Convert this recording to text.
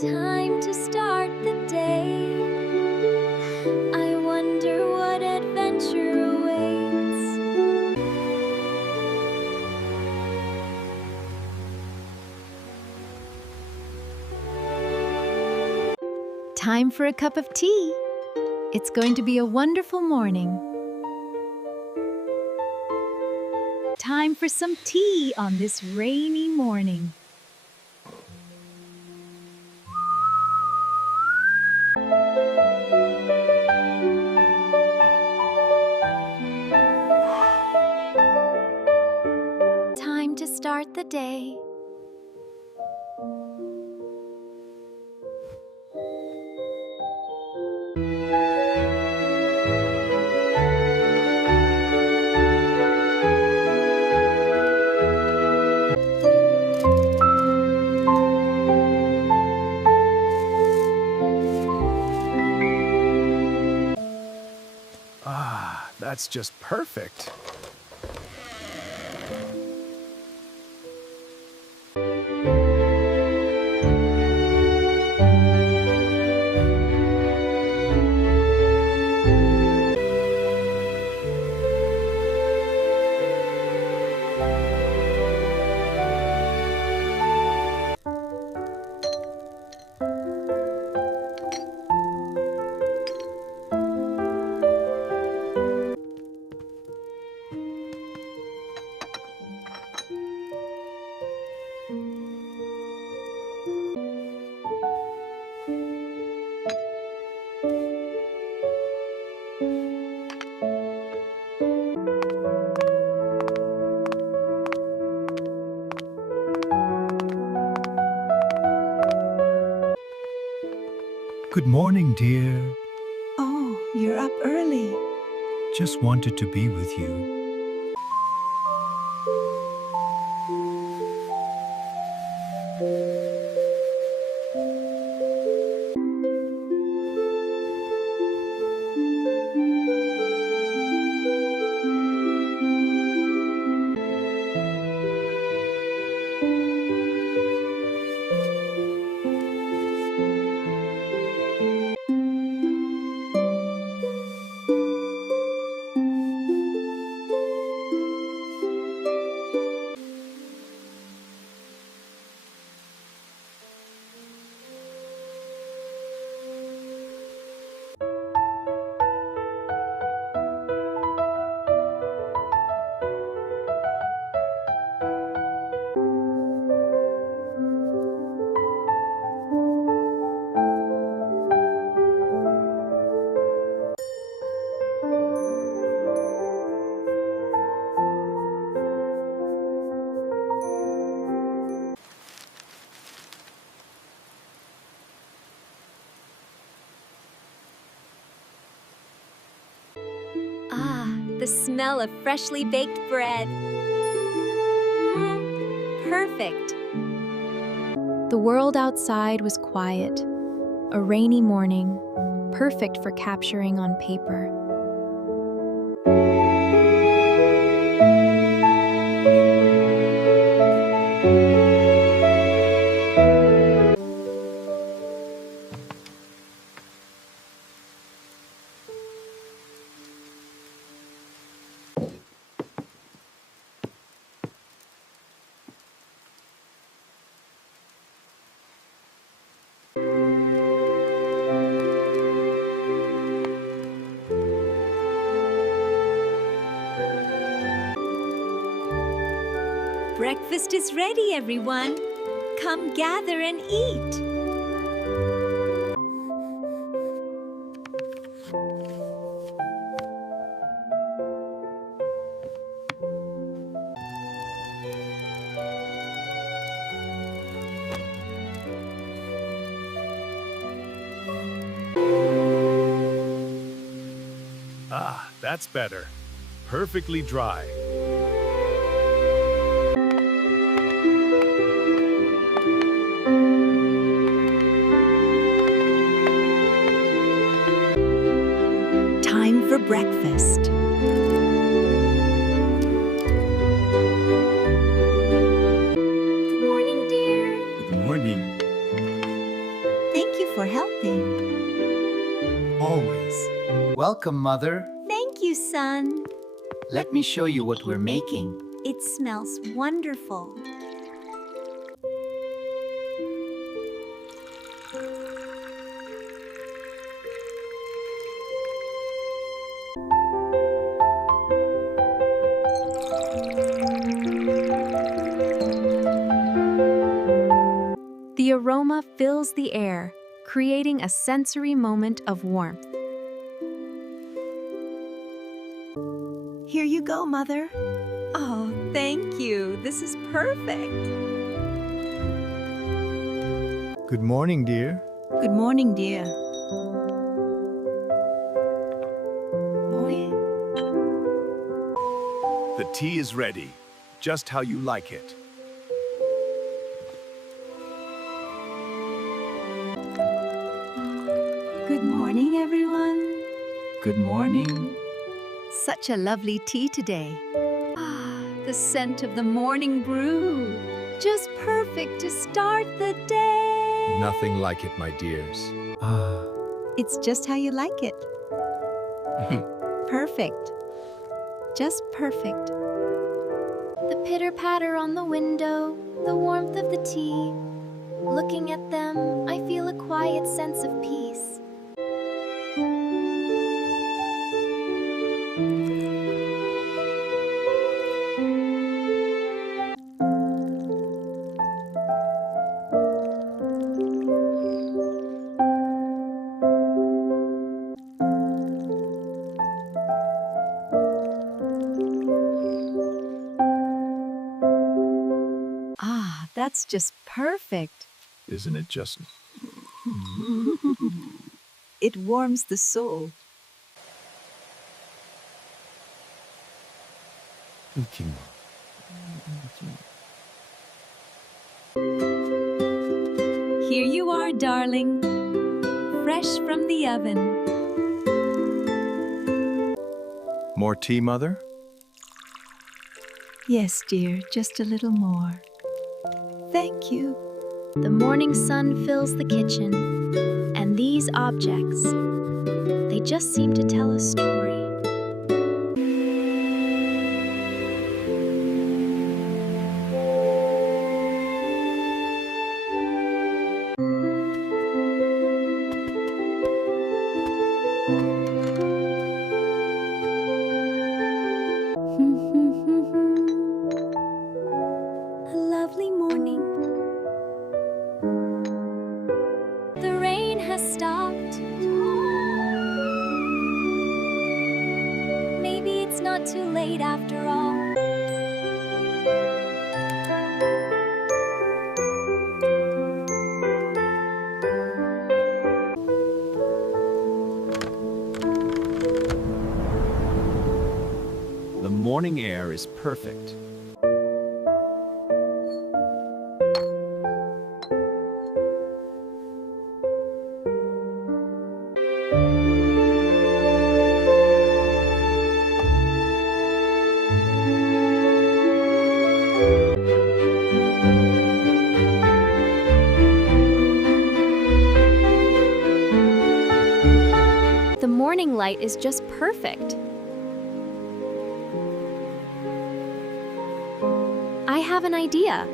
Time to start the day. I wonder what adventure awaits. Time for a cup of tea. It's going to be a wonderful morning. Time for some tea on this rainy morning. Time to start the day. Ah, that's just perfect. Good morning, dear. Oh, you're up early. Just wanted to be with you. The smell of freshly baked bread. Perfect. The world outside was quiet. A rainy morning, perfect for capturing on paper. Breakfast is ready, everyone. Come gather and eat. Ah, that's better. Perfectly dry. Time for breakfast. Good morning, dear. Good morning. for helping. Always. Welcome, Mother. Thank you, son. Let me show you what we're making. It smells wonderful. The aroma fills the air, creating a sensory moment of warmth. Here you go, Mother. Oh, thank you. This is perfect. Good morning, dear. Good morning, dear. The tea is ready, just how you like it. Good morning, everyone. Good morning. Such a lovely tea today. Ah, the scent of the morning brew. Just perfect to start the day. Nothing like it, my dears. Ah, It's just how you like it. Perfect. Just perfect. The pitter-patter on the window, the warmth of the tea. Looking at them, I feel a quiet sense of peace. Ah, that's just perfect. Isn't it just? It warms the soul. Here you are, darling. Fresh from the oven. More tea, Mother? Yes, dear, just a little more. Thank you. The morning sun fills the kitchen, and these objects, they just seem to tell a story. A lovely morning. The rain has stopped. Maybe it's not too late after all. The morning air is perfect. The morning light is just perfect. I have an idea.